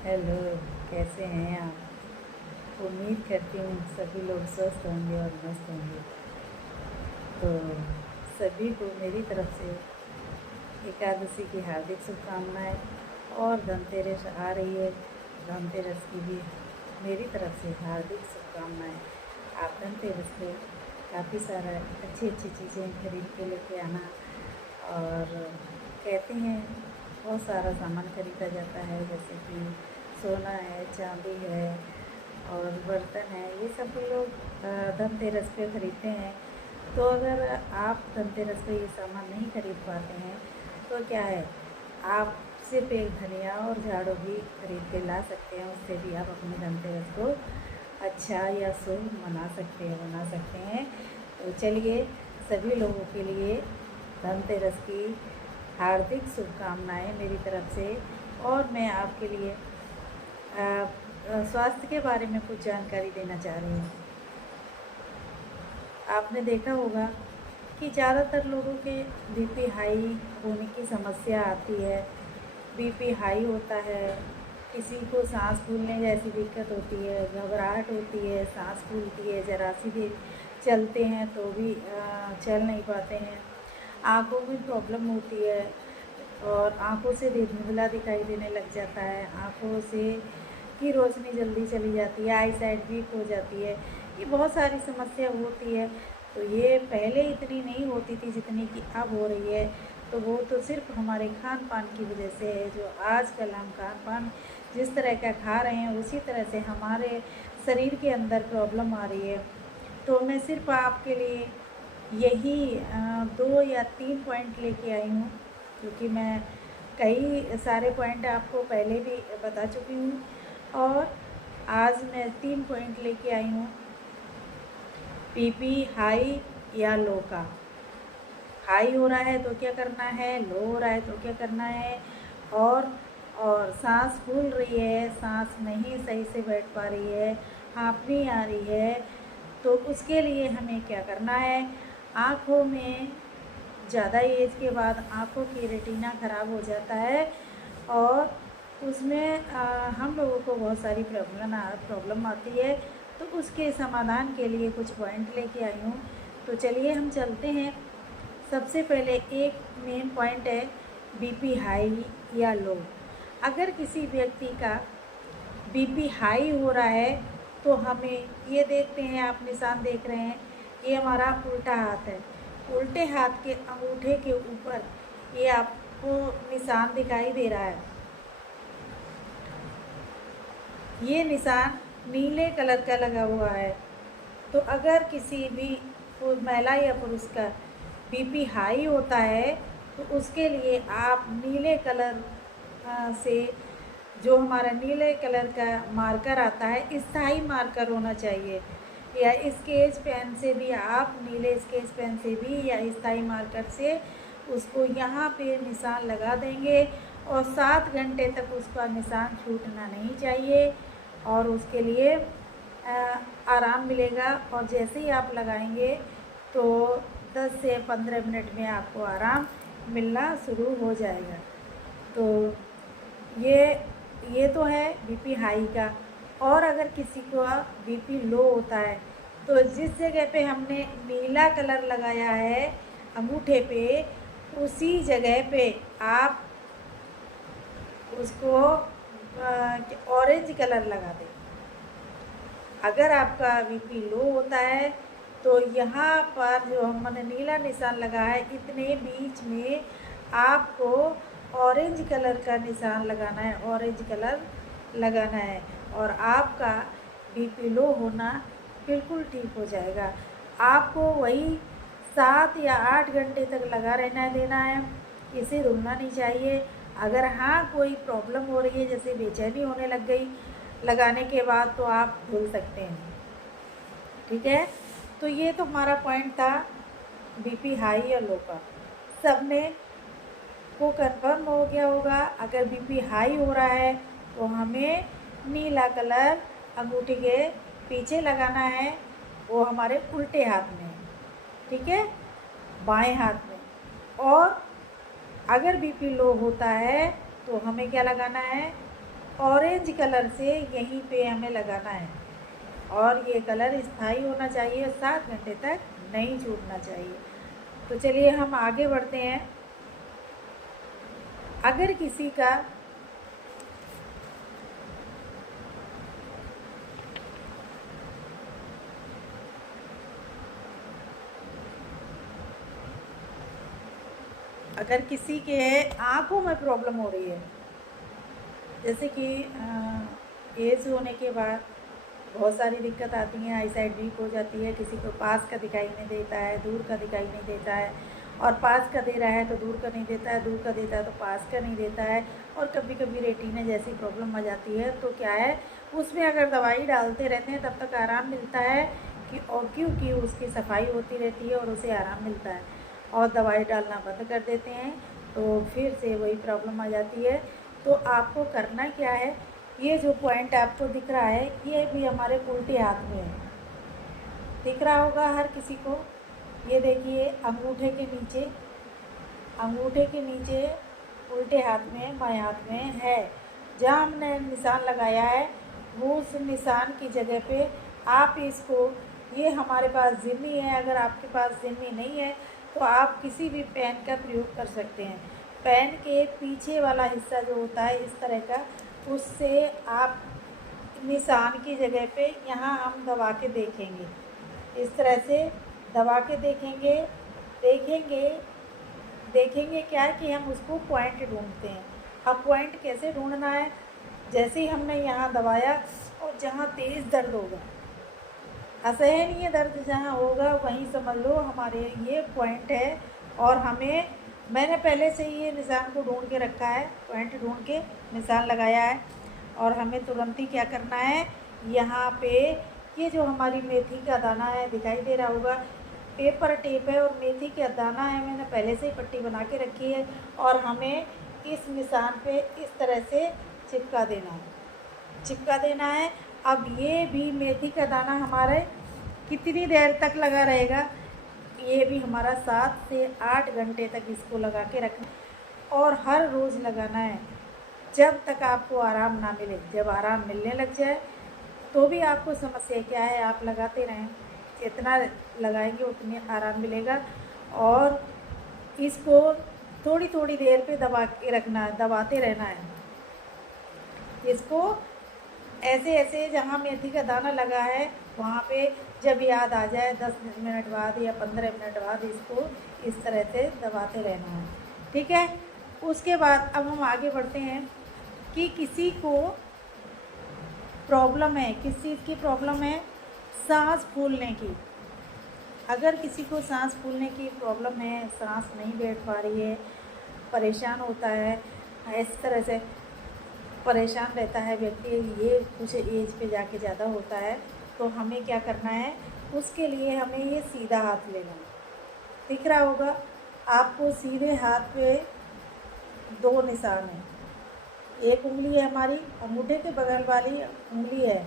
Hello. कैसे हैं आप? उम्मीद करती हूँ सभी लोग स्वस्थ होंगे और मस्त होंगे। तो सभी को मेरी तरफ से एकादशी की हार्दिक शुभकामनाएं। और धनतेरस आ रही है, धनतेरस की भी मेरी तरफ से हार्दिक शुभकामनाएं। आप धनतेरस पे काफ़ी सारा अच्छी अच्छी चीज़ें खरीद के लेके आना। और कहते हैं बहुत सारा सामान खरीदा जाता है, जैसे कि सोना है, चांदी है और बर्तन है। ये सब लोग धनतेरस पे ख़रीदते हैं। तो अगर आप धनतेरस पे ये सामान नहीं खरीद पाते हैं तो क्या है, आप सिर्फ एक धनिया और झाड़ू भी खरीद के ला सकते हैं। उससे भी आप अपने धनतेरस को अच्छा या शुभ बना सकते हैं। तो चलिए, सभी लोगों के लिए धनतेरस की हार्दिक शुभकामनाएं मेरी तरफ से। और मैं आपके लिए स्वास्थ्य के बारे में कुछ जानकारी देना चाह रही हूँ। आपने देखा होगा कि ज़्यादातर लोगों के बीपी हाई होने की समस्या आती है। बीपी हाई होता है, किसी को सांस फूलने जैसी दिक्कत होती है, घबराहट होती है, सांस फूलती है, ज़रा सी भी चलते हैं तो भी चल नहीं पाते हैं। आँखों में प्रॉब्लम होती है और आँखों से धुंधला दिखाई देने लग जाता है। आँखों से की रोशनी जल्दी चली जाती है, आई साइट वीक हो जाती है। ये बहुत सारी समस्या होती है। तो ये पहले इतनी नहीं होती थी जितनी कि अब हो रही है। तो वो तो सिर्फ हमारे खान पान की वजह से है। जो आजकल हम खान पान जिस तरह का खा रहे हैं उसी तरह से हमारे शरीर के अंदर प्रॉब्लम आ रही है। तो मैं सिर्फ आपके लिए यही 2 या 3 पॉइंट लेके आई हूँ, क्योंकि मैं कई सारे पॉइंट आपको पहले भी बता चुकी हूँ। और आज मैं 3 पॉइंट लेके आई हूँ। बीपी हाई या लो का। हाई हो रहा है तो क्या करना है, लो हो रहा है तो क्या करना है, और सांस फूल रही है, सांस नहीं सही से बैठ पा रही है, हाँफनी आ रही है, तो उसके लिए हमें क्या करना है। आँखों में ज़्यादा एज के बाद आँखों की रेटिना ख़राब हो जाता है और उसमें हम लोगों को बहुत सारी प्रॉब्लम आती है। तो उसके समाधान के लिए कुछ पॉइंट लेके आई हूँ। तो चलिए हम चलते हैं। सबसे पहले एक मेन पॉइंट है बीपी हाई या लो। अगर किसी व्यक्ति का बीपी हाई हो रहा है तो हमें ये देखते हैं, आप निशान देख रहे हैं, ये हमारा उल्टा हाथ है। उल्टे हाथ के अंगूठे के ऊपर ये आपको निशान दिखाई दे रहा है। ये निशान नीले कलर का लगा हुआ है। तो अगर किसी भी महिला या पुरुष का बीपी हाई होता है तो उसके लिए आप नीले कलर से, जो हमारा नीले कलर का मार्कर आता है, स्थायी मार्कर होना चाहिए। या स्केच पेन से भी आप, नीले स्केच पेन से भी या स्थायी मार्कर से उसको यहाँ पे निशान लगा देंगे और 7 घंटे तक उसका निशान छूटना नहीं चाहिए और उसके लिए आराम मिलेगा। और जैसे ही आप लगाएंगे तो 10 से 15 मिनट में आपको आराम मिलना शुरू हो जाएगा। तो ये तो है बीपी हाई का। और अगर किसी को बीपी लो होता है तो जिस जगह पे हमने नीला कलर लगाया है अंगूठे पे, उसी जगह पे आप उसको ऑरेंज कलर लगा दें। अगर आपका बीपी लो होता है तो यहाँ पर जो हमने नीला निशान लगा है, इतने बीच में आपको ऑरेंज कलर का निशान लगाना है, ऑरेंज कलर लगाना है और आपका बीपी लो होना बिल्कुल ठीक हो जाएगा। आपको वही 7 या 8 घंटे तक लगा रहना देना है, इसे रुकना नहीं चाहिए। अगर हाँ कोई प्रॉब्लम हो रही है, जैसे बेचैनी होने लग गई लगाने के बाद, तो आप भूल सकते हैं। ठीक है, तो ये तो हमारा पॉइंट था बीपी हाई या लो का। सब में को कन्फर्म हो गया होगा। अगर बीपी हाई हो रहा है तो हमें नीला कलर अंगूठी के पीछे लगाना है, वो हमारे उल्टे हाथ में, ठीक है, बाएं हाथ में। और अगर बीपी लो होता है तो हमें क्या लगाना है, ऑरेंज कलर से यहीं पे हमें लगाना है और ये कलर स्थायी होना चाहिए, 7 घंटे तक नहीं छूटना चाहिए। तो चलिए हम आगे बढ़ते हैं। अगर किसी का के आँखों में प्रॉब्लम हो रही है, जैसे कि एज होने के बाद बहुत सारी दिक्कत आती हैं, आई साइड वीक हो जाती है, किसी को पास का दिखाई नहीं देता है, दूर का दिखाई नहीं देता है, और पास का दे रहा है तो दूर का नहीं देता है, दूर का देता है तो पास का नहीं देता है, और कभी कभी रेटिना जैसी प्रॉब्लम आ जाती है। तो क्या है, उसमें अगर दवाई डालते रहते हैं तब तक आराम मिलता है कि, और क्योंकि उसकी सफाई होती रहती है और उसे आराम मिलता है, और दवाई डालना बंद कर देते हैं तो फिर से वही प्रॉब्लम आ जाती है। तो आपको करना क्या है, ये जो पॉइंट आपको दिख रहा है ये भी हमारे उल्टे हाथ में है, दिख रहा होगा हर किसी को। ये देखिए अंगूठे के नीचे उल्टे हाथ में, बाएं हाथ में है, जहाँ हमने निशान लगाया है वो उस निशान की जगह पे आप इसको, ये हमारे पास जिम्मी है, अगर आपके पास जिम्मी नहीं है तो आप किसी भी पेन का प्रयोग कर सकते हैं। पेन के पीछे वाला हिस्सा जो होता है इस तरह का, उससे आप निशान की जगह पे यहाँ हम दबा के देखेंगे, इस तरह से दबा के देखेंगे क्या है कि हम उसको पॉइंट ढूंढते हैं। अब पॉइंट कैसे ढूंढना है, जैसे ही हमने यहाँ दबाया और जहाँ तेज़ दर्द होगा, असहनीय दर्द जहाँ होगा वहीं समझ लो हमारे ये पॉइंट है। और मैंने पहले से ही ये निशान को ढूंढ के रखा है, पॉइंट ढूंढ के निशान लगाया है, और हमें तुरंत ही क्या करना है, यहाँ पे ये जो हमारी मेथी का दाना है दिखाई दे रहा होगा, पेपर टेप है और मेथी का दाना है, मैंने पहले से ही पट्टी बना के रखी है, और हमें इस निशान पे इस तरह से चिपका देना है। अब ये भी मेथी का दाना हमारे कितनी देर तक लगा रहेगा, ये भी हमारा 7 से 8 घंटे तक इसको लगा के रखना, और हर रोज़ लगाना है जब तक आपको आराम ना मिले। जब आराम मिलने लग जाए तो भी आपको समस्या क्या है, आप लगाते रहें, जितना लगाएंगे उतनी आराम मिलेगा। और इसको थोड़ी थोड़ी देर पे दबा के रखना है, दबाते रहना है इसको, ऐसे जहाँ मेथी का दाना लगा है वहाँ पे जब याद आ जाए 10 मिनट बाद या 15 मिनट बाद इसको इस तरह से दबाते रहना है, ठीक है। उसके बाद अब हम आगे बढ़ते हैं कि किसी को प्रॉब्लम है, किस चीज़ की प्रॉब्लम है, सांस फूलने की। अगर किसी को सांस फूलने की प्रॉब्लम है, सांस नहीं बैठ पा रही है, परेशान होता है, इस तरह से परेशान रहता है व्यक्ति, ये कुछ एज पे जाके ज़्यादा होता है, तो हमें क्या करना है, उसके लिए हमें ये सीधा हाथ लेना है। दिख रहा होगा आपको, सीधे हाथ पे 2 निशान हैं, एक उंगली है हमारी अंगूठे के बगल वाली उंगली है,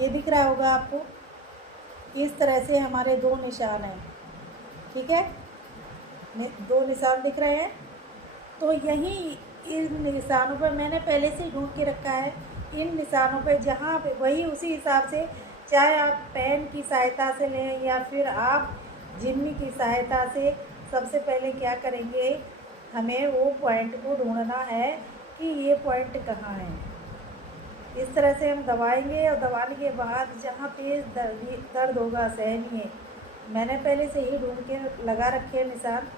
ये दिख रहा होगा आपको, इस तरह से हमारे 2 निशान हैं, ठीक है, 2 निशान दिख रहे हैं। तो यहीं इन निशानों पर मैंने पहले से ही ढूंढ के रखा है, इन निशानों पे जहाँ पे वही उसी हिसाब से, चाहे आप पेन की सहायता से लें या फिर आप जिम्मी की सहायता से, सबसे पहले क्या करेंगे, हमें वो पॉइंट को ढूंढना है कि ये पॉइंट कहाँ है। इस तरह से हम दबाएंगे और दबाने के बाद जहाँ तेज़ दर्द होगा, असहनीय, मैंने पहले से ही ढूंढ के लगा रखे हैं निशान,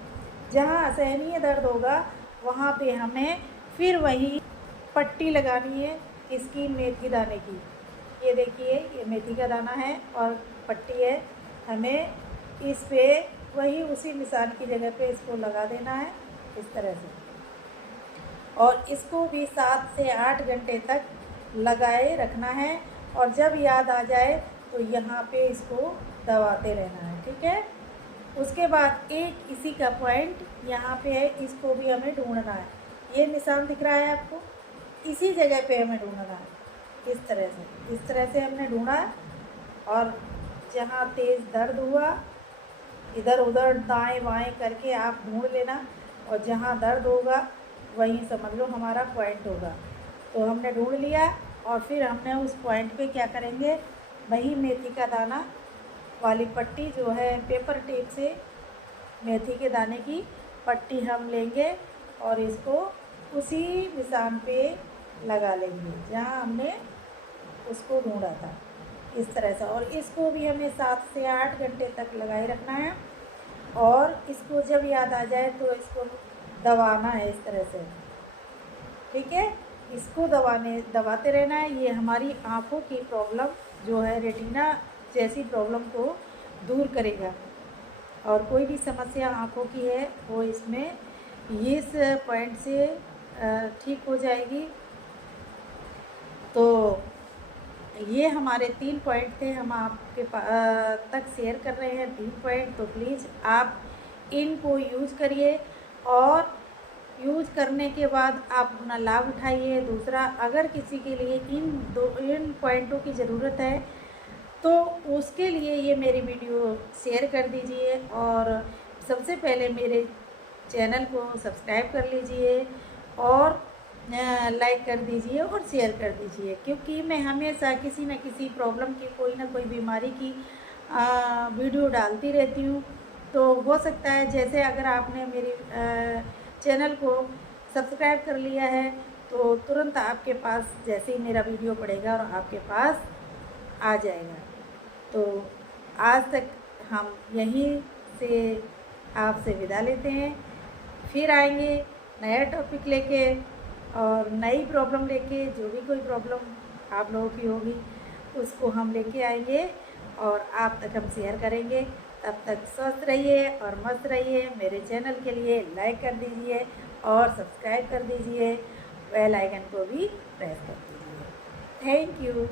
जहाँ असहनीय दर्द होगा वहाँ पे हमें फिर वही पट्टी लगानी है, इसकी मेथी दाने की। ये देखिए ये मेथी का दाना है और पट्टी है, हमें इस पे वही उसी निशान की जगह पे इसको लगा देना है इस तरह से, और इसको भी 7 से 8 घंटे तक लगाए रखना है, और जब याद आ जाए तो यहाँ पे इसको दबाते रहना है, ठीक है। उसके बाद एक इसी का पॉइंट यहाँ पे है, इसको भी हमें ढूंढना है, ये निशान दिख रहा है आपको, इसी जगह पे हमें ढूंढना है, इस तरह से हमने ढूंढा, और जहाँ तेज़ दर्द हुआ इधर उधर दाएं बाएं करके आप ढूंढ लेना, और जहाँ दर्द होगा वहीं समझ लो हमारा पॉइंट होगा। तो हमने ढूंढ लिया और फिर हमने उस पॉइंट पे क्या करेंगे, वही मेथी का दाना वाली पट्टी जो है पेपर टेप से मेथी के दाने की पट्टी हम लेंगे और इसको उसी निशान पे लगा लेंगे जहाँ हमने उसको ढूंढा था, इस तरह से। और इसको भी हमें 7 से 8 घंटे तक लगाए रखना है और इसको जब याद आ जाए तो इसको दबाना है इस तरह से, ठीक है। इसको दबाते रहना है। ये हमारी आँखों की प्रॉब्लम जो है, रेटिना जैसी प्रॉब्लम को दूर करेगा। और कोई भी समस्या आँखों की है वो इसमें इस पॉइंट से ठीक हो जाएगी। तो ये हमारे 3 पॉइंट थे, हम आपके तक शेयर कर रहे हैं 3 पॉइंट। तो प्लीज़ आप इनको यूज़ करिए और यूज़ करने के बाद आप अपना लाभ उठाइए। दूसरा, अगर किसी के लिए इन पॉइंटों की ज़रूरत है तो उसके लिए ये मेरी वीडियो शेयर कर दीजिए और सबसे पहले मेरे चैनल को सब्सक्राइब कर लीजिए और लाइक कर दीजिए और शेयर कर दीजिए, क्योंकि मैं हमेशा किसी न किसी प्रॉब्लम की, कोई ना कोई बीमारी की वीडियो डालती रहती हूँ। तो हो सकता है जैसे अगर आपने मेरी चैनल को सब्सक्राइब कर लिया है तो तुरंत आपके पास जैसे ही मेरा वीडियो पड़ेगा और आपके पास आ जाएगा। तो आज तक हम यहीं से आपसे विदा लेते हैं, फिर आएंगे नया टॉपिक लेके और नई प्रॉब्लम लेके। जो भी कोई प्रॉब्लम आप लोगों की होगी उसको हम लेके आएंगे और आप तक हम शेयर करेंगे। तब तक स्वस्थ रहिए और मस्त रहिए। मेरे चैनल के लिए लाइक कर दीजिए और सब्सक्राइब कर दीजिए, बेल आइकन को भी प्रेस कर दीजिए। Thank you.